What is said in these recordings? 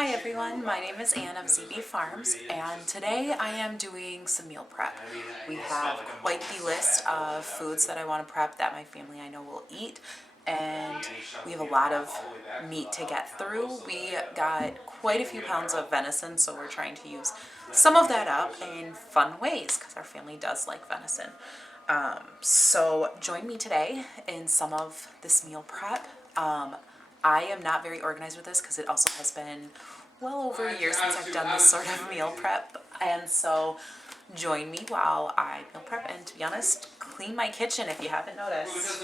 Hi everyone, my name is Anne of ZB Farms, and today I am doing some meal prep. We have quite the list of foods that I want to prep that my family I know will eat, and we have a lot of meat to get through. We got quite a few pounds of venison, so we're trying to use some of that up in fun ways because our family does like venison. So join me today in some of this meal prep. I am not very organized with this because it also has been well over a year since I've done this sort of meal prep. And so join me while I meal prep and, to be honest, clean my kitchen if you haven't noticed.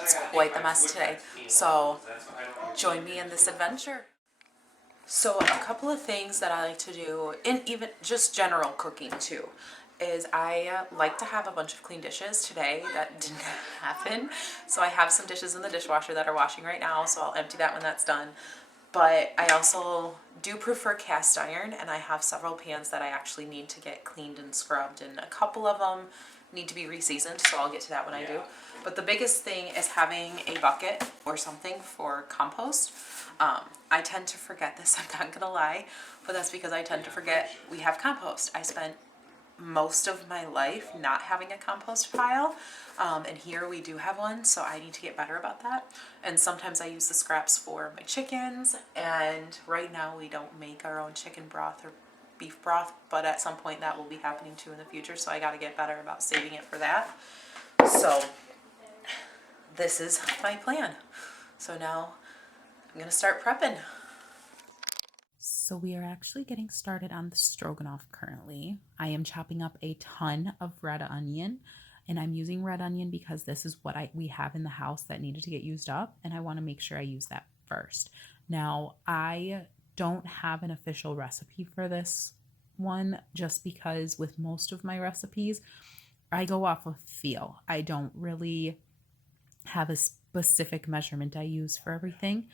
It's quite the mess today. So join me in this adventure. So a couple of things that I like to do, in even just general cooking too, is I like to have a bunch of clean dishes. Today that didn't happen, so I have some dishes in the dishwasher that are washing right now, so I'll empty that when that's done. But I also do prefer cast iron, and I have several pans that I actually need to get cleaned and scrubbed, and a couple of them need to be reseasoned, so I'll get to that when I do. But the biggest thing is having a bucket or something for compost. I tend to forget this, I'm not gonna lie, but that's because I tend to forget we have compost. I spent most of my life not having a compost pile, and here we do have one, so I need to get better about that. And sometimes I use the scraps for my chickens, and right now we don't make our own chicken broth or beef broth, but at some point that will be happening too in the future, so I got to get better about saving it for that. So this is my plan. So now I'm gonna start prepping. So we are actually getting started on the stroganoff currently. I am chopping up a ton of red onion, and I'm using red onion because this is what we have in the house that needed to get used up, and I want to make sure I use that first. Now, I don't have an official recipe for this one just because with most of my recipes, I go off of feel. I don't really have a specific measurement I use for everything.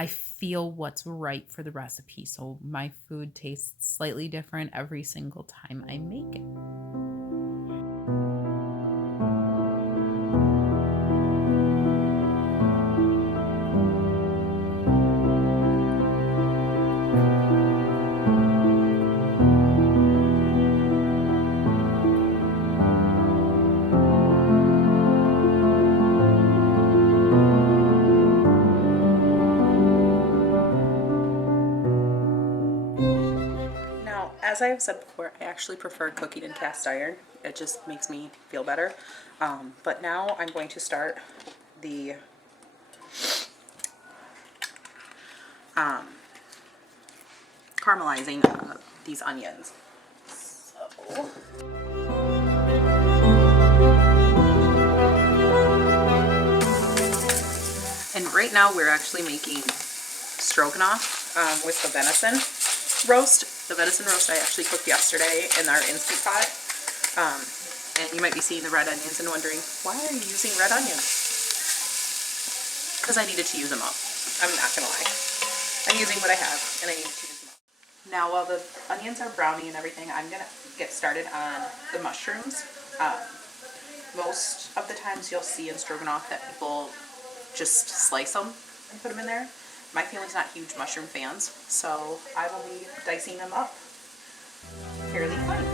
I feel what's right for the recipe, so my food tastes slightly different every single time I make it. As I have said before, I actually prefer cooking in cast iron. It just makes me feel better. But now I'm going to start the caramelizing these onions. So. And right now we're actually making stroganoff with the venison roast. The venison roast I actually cooked yesterday in our Instant Pot. And you might be seeing the red onions and wondering, why are you using red onions? Because I needed to use them up. I'm not going to lie. I'm using what I have, and I need to use them up. Now, while the onions are browning and everything, I'm going to get started on the mushrooms. Most of the times you'll see in stroganoff that people just slice them and put them in there. My family's not huge mushroom fans, so I will be dicing them up fairly fine.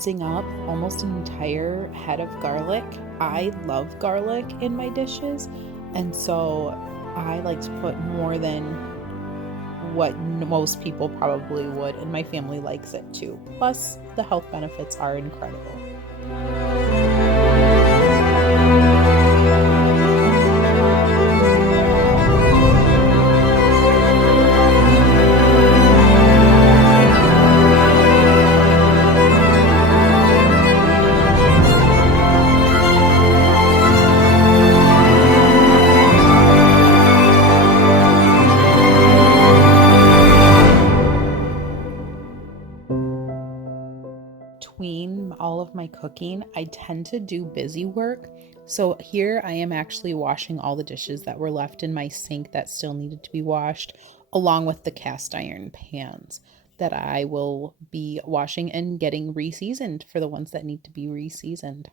Mincing up almost an entire head of garlic. I love garlic in my dishes, and so I like to put more than what most people probably would, and my family likes it too. Plus, the health benefits are incredible. Between all of my cooking, I tend to do busy work. So here I am actually washing all the dishes that were left in my sink that still needed to be washed, along with the cast iron pans that I will be washing and getting reseasoned for the ones that need to be reseasoned.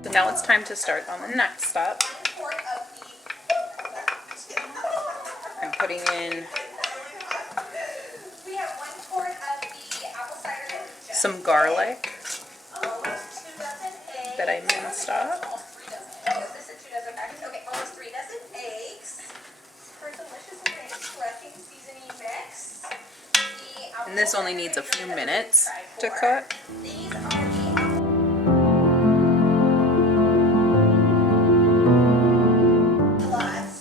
So now it's time to start on the next step. I'm putting in some garlic that I minced up. And this only needs a few minutes to cook.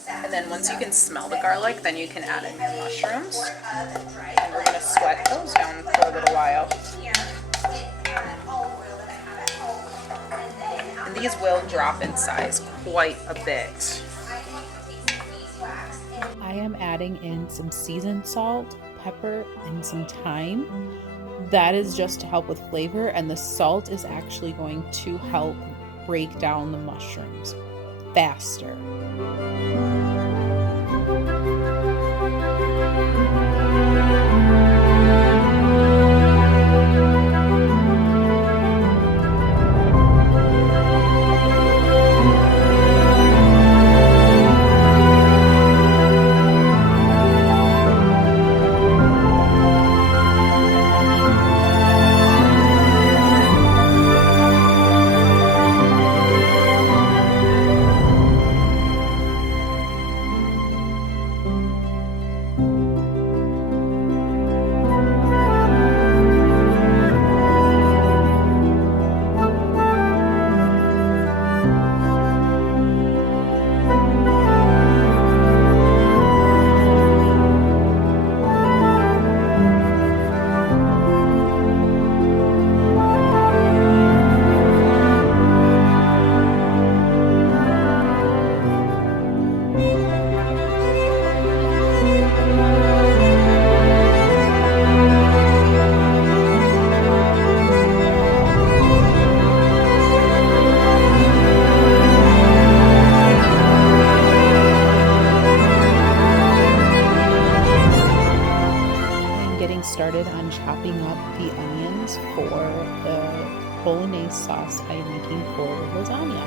And then once you can smell the garlic, then you can add in your mushrooms. And we're going to sweat those down for a little while. And these will drop in size quite a bit. I am adding in some seasoned salt, pepper, and some thyme. That is just to help with flavor, and the salt is actually going to help break down the mushrooms faster. Started on chopping up the onions for the bolognese sauce I'm making for the lasagna.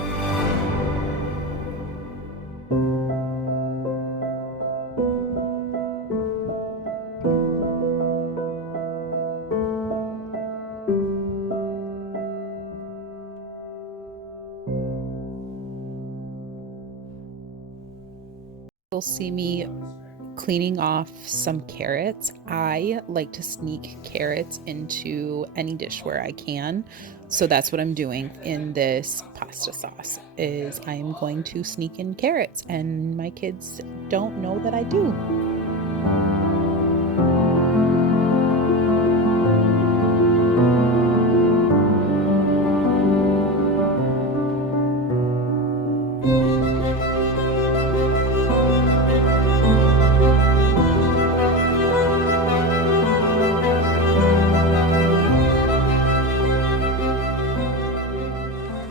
You'll see me cleaning off some carrots. I like to sneak carrots into any dish where I can. So that's what I'm doing in this pasta sauce is I am going to sneak in carrots, and my kids don't know that I do.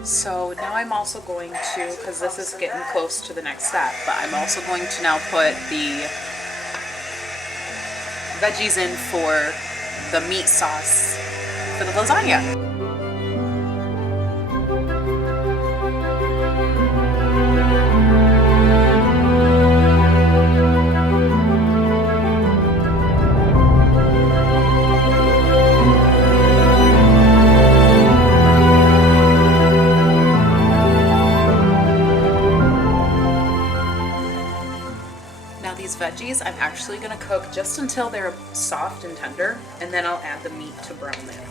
So now I'm also going to, because this is getting close to the next step, but I'm also going to now put the veggies in for the meat sauce for the lasagna. these veggies, I'm actually gonna cook just until they're soft and tender, and then I'll add the meat to brown them.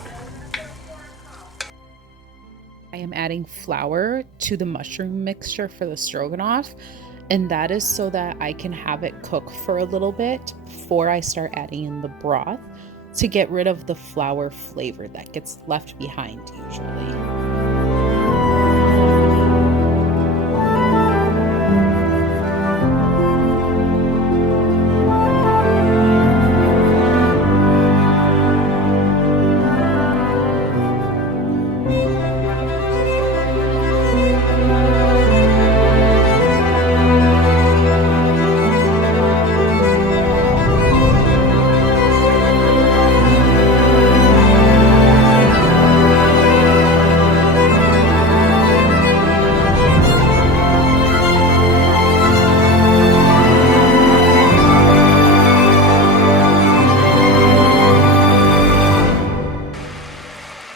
I am adding flour to the mushroom mixture for the stroganoff, and that is so that I can have it cook for a little bit before I start adding in the broth to get rid of the flour flavor that gets left behind usually.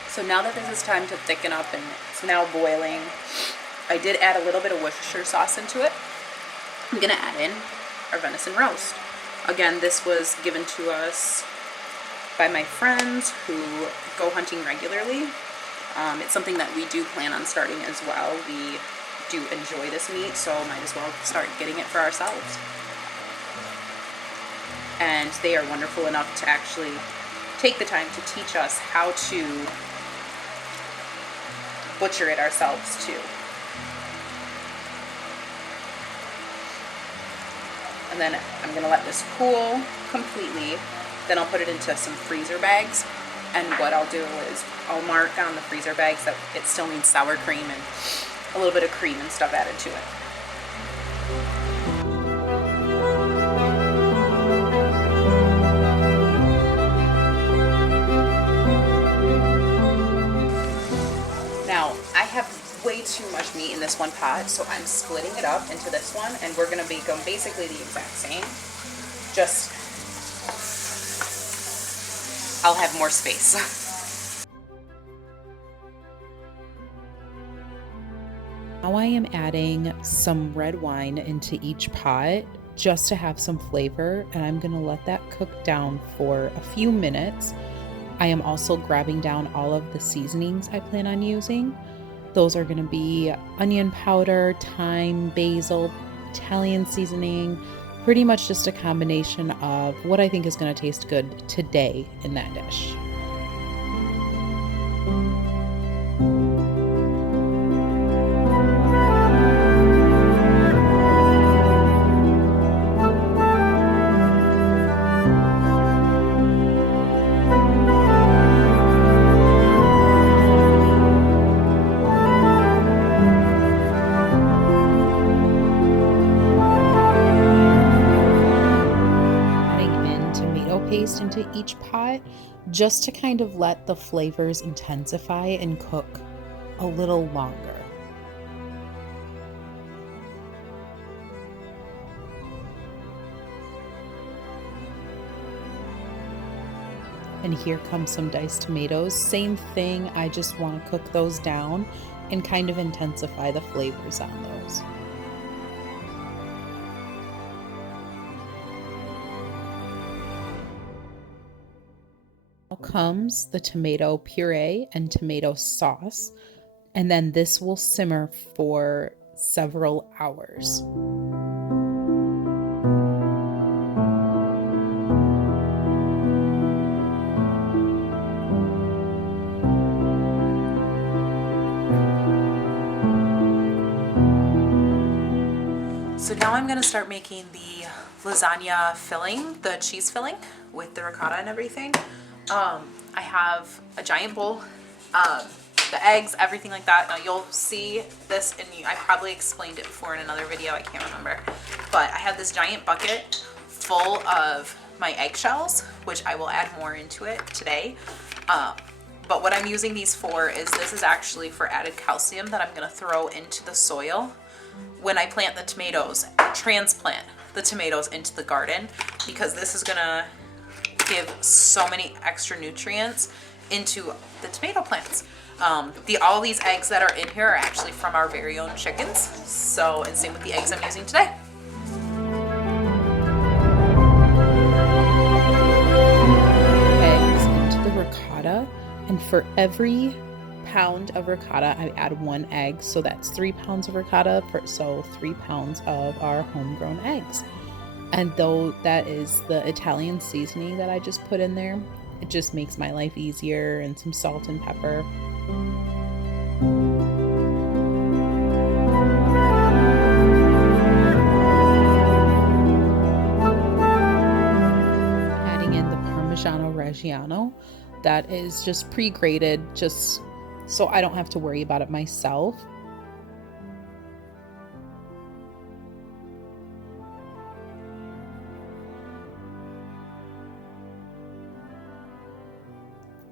So now that this is time to thicken up and it's now boiling, I did add a little bit of Worcestershire sauce into it. I'm gonna add in our venison roast. Again, this was given to us by my friends who go hunting regularly. It's something that we do plan on starting as well. We do enjoy this meat, so might as well start getting it for ourselves. And they are wonderful enough to actually take the time to teach us how to butcher it ourselves too. And then I'm gonna let this cool completely. Then I'll put it into some freezer bags. And what I'll do is I'll mark on the freezer bags that it still needs sour cream and a little bit of cream and stuff added to it. Now, I have way too much meat in this one pot, so I'm splitting it up into this one, and we're gonna make them basically the exact same. Just, I'll have more space. Now I am adding some red wine into each pot just to have some flavor, and I'm gonna let that cook down for a few minutes. I am also grabbing down all of the seasonings I plan on using. Those are gonna be onion powder, thyme, basil, Italian seasoning, pretty much just a combination of what I think is gonna taste good today in that dish. Paste into each pot just to kind of let the flavors intensify and cook a little longer. And here comes some diced tomatoes. Same thing, I just want to cook those down and kind of intensify the flavors on those. Comes the tomato puree and tomato sauce, and then this will simmer for several hours. So now I'm gonna start making the lasagna filling, the cheese filling with the ricotta and everything. I have a giant bowl, the eggs, everything like that. Now you'll see this, and I probably explained it before in another video, I can't remember. But I have this giant bucket full of my eggshells, which I will add more into it today. But what I'm using these for is this is actually for added calcium that I'm gonna throw into the soil when I plant the tomatoes, transplant the tomatoes into the garden, because this is gonna give so many extra nutrients into the tomato plants. All these eggs that are in here are actually from our very own chickens. So, and same with the eggs I'm using today. for every pound of ricotta, I add 1 egg. So that's 3 pounds of ricotta, so 3 pounds of our homegrown eggs. And though that is the Italian seasoning that I just put in there, it just makes my life easier, and some salt and pepper. Adding in the Parmigiano Reggiano, that is just pre-grated, just so I don't have to worry about it myself.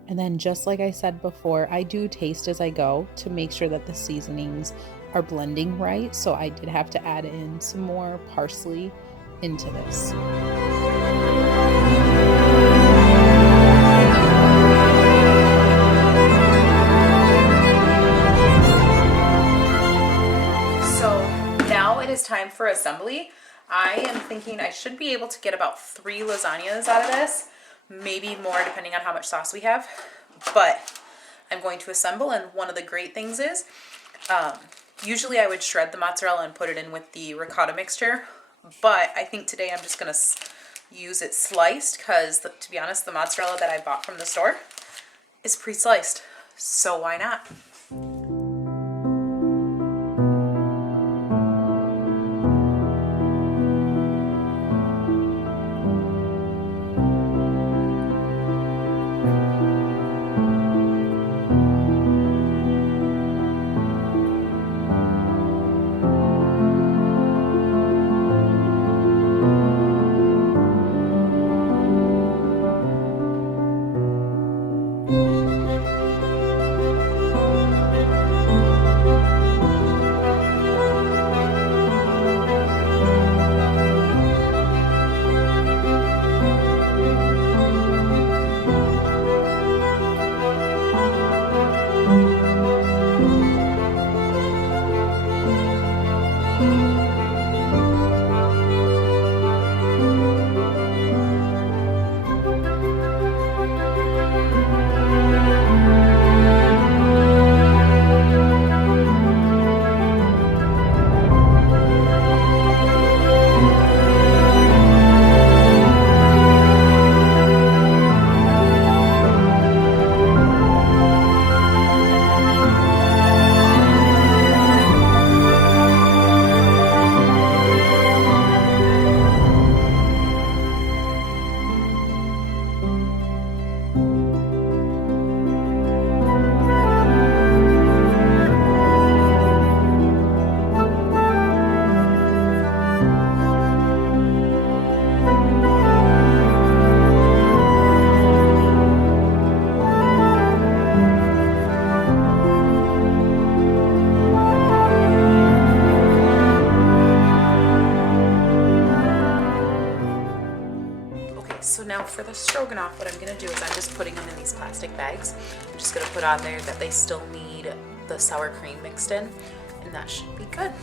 And then, just like I said before, I do taste as I go to make sure that the seasonings are blending right. So I did have to add in some more parsley into this. So now it is time for assembly. I am thinking I should be able to get about 3 lasagnas out of this, maybe more depending on how much sauce we have, but I'm going to assemble. And one of the great things is, usually I would shred the mozzarella and put it in with the ricotta mixture, but I think today I'm just going to use it sliced because, to be honest, the mozzarella that I bought from the store is pre-sliced, so why not? So now for the stroganoff, what I'm going to do is I'm just putting them in these plastic bags. I'm just going to put on there that they still need the sour cream mixed in, and that should be good.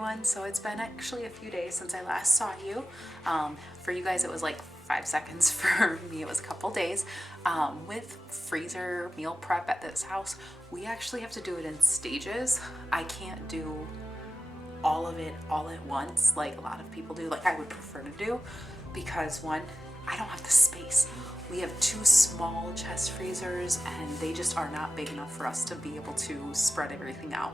everyone. So it's been actually a few days since I last saw you. For you guys it was like 5 seconds. For me it was a couple days. With freezer meal prep at this house, we actually have to do it in stages. I can't do all of it all at once like a lot of people do, like I would prefer to do, because one, I don't have the space. We have 2 small chest freezers and they just are not big enough for us to be able to spread everything out.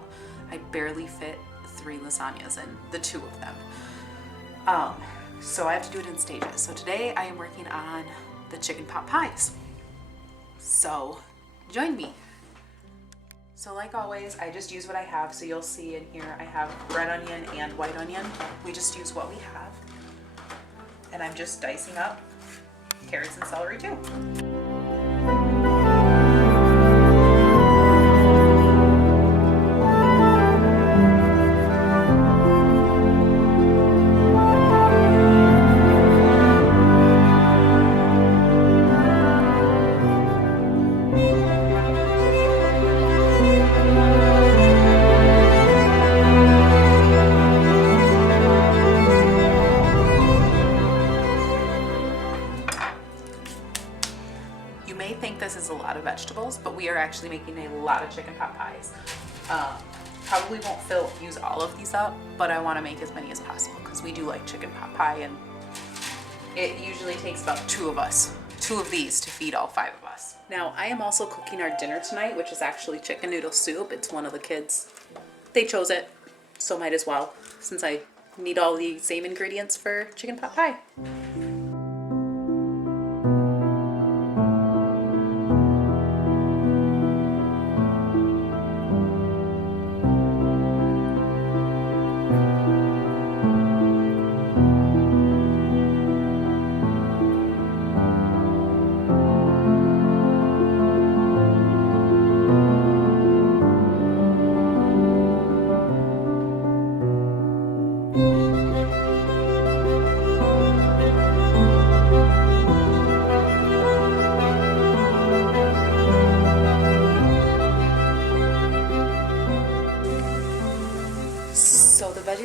I barely fit 3 lasagnas in the 2 of them. So I have to do it in stages. So today I am working on the chicken pot pies. So join me. So like always, I just use what I have. So you'll see in here I have red onion and white onion. We just use what we have. And I'm just dicing up carrots and celery too. Vegetables, but we are actually making a lot of chicken pot pies. Probably won't use all of these up, but I want to make as many as possible because we do like chicken pot pie, and it usually takes about 2 of these to feed all 5 of us. Now I am also cooking our dinner tonight, which is actually chicken noodle soup. It's one of the kids, they chose it, so might as well, since I need all the same ingredients for chicken pot pie.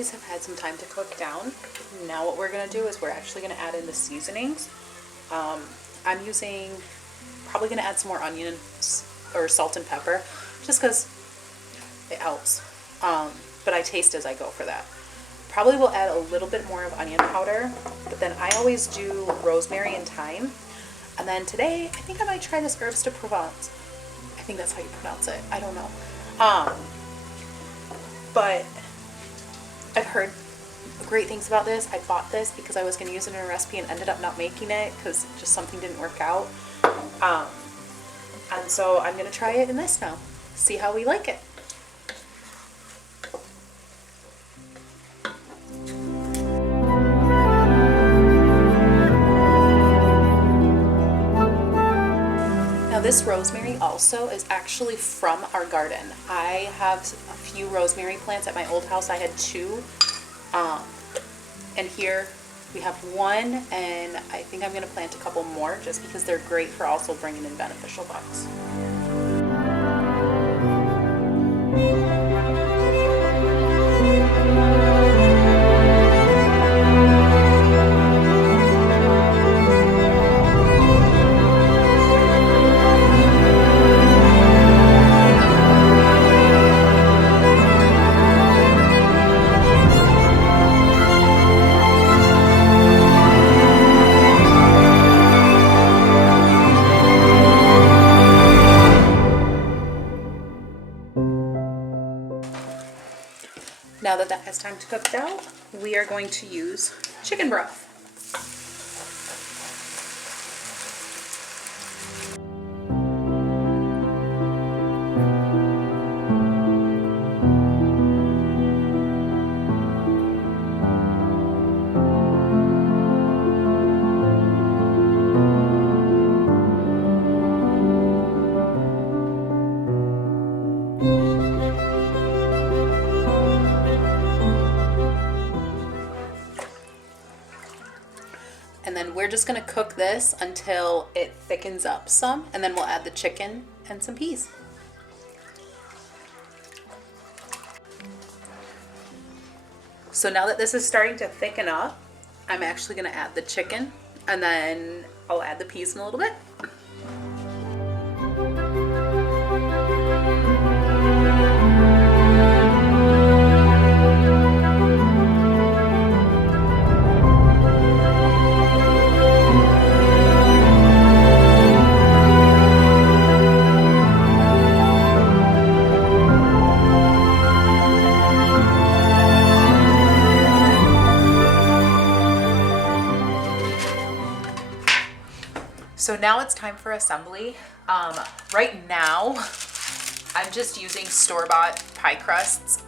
Have had some time to cook down. Now what we're going to do is we're actually going to add in the seasonings. I'm probably going to add some more onions or salt and pepper just because it helps. But I taste as I go for that. Probably will add a little bit more of onion powder, but then I always do rosemary and thyme. And then today I think I might try this herbs de Provence. I think that's how you pronounce it. I don't know. But I've heard great things about this. I bought this because I was going to use it in a recipe and ended up not making it because just something didn't work out. And so I'm going to try it in this now. See how we like it. This rosemary also is actually from our garden. I have a few rosemary plants at my old house. I had 2, and here we have 1, and I think I'm going to plant a couple more just because they're great for also bringing in beneficial bugs. Now that has time to cook down, we are going to use chicken broth. And then we're just gonna cook this until it thickens up some, and then we'll add the chicken and some peas. So now that this is starting to thicken up, I'm actually gonna add the chicken, and then I'll add the peas in a little bit. So now it's time for assembly. Right now, I'm just using store-bought pie crusts.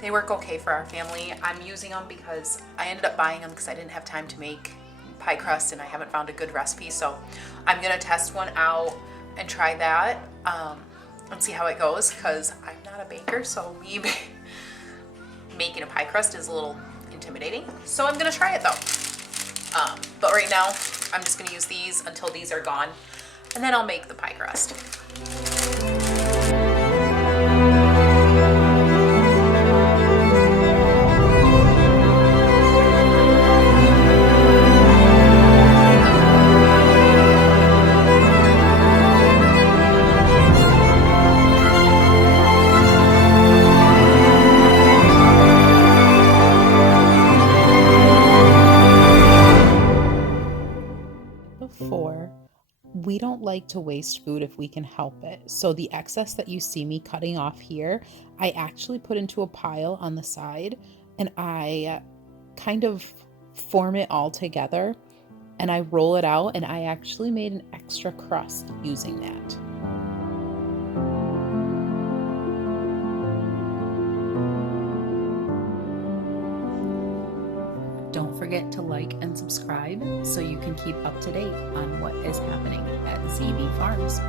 They work okay for our family. I'm using them because I ended up buying them because I didn't have time to make pie crust and I haven't found a good recipe. So I'm gonna test one out and try that and see how it goes, because I'm not a baker, so me making a pie crust is a little intimidating. So I'm gonna try it though. But right now, I'm just gonna use these until these are gone, and then I'll make the pie crust. Before, we don't like to waste food if we can help it. So the excess that you see me cutting off here, I actually put into a pile on the side, and I kind of form it all together and I roll it out, and I actually made an extra crust using that. Don't forget to like and subscribe so you can keep up to date on what is happening at ZB Farms.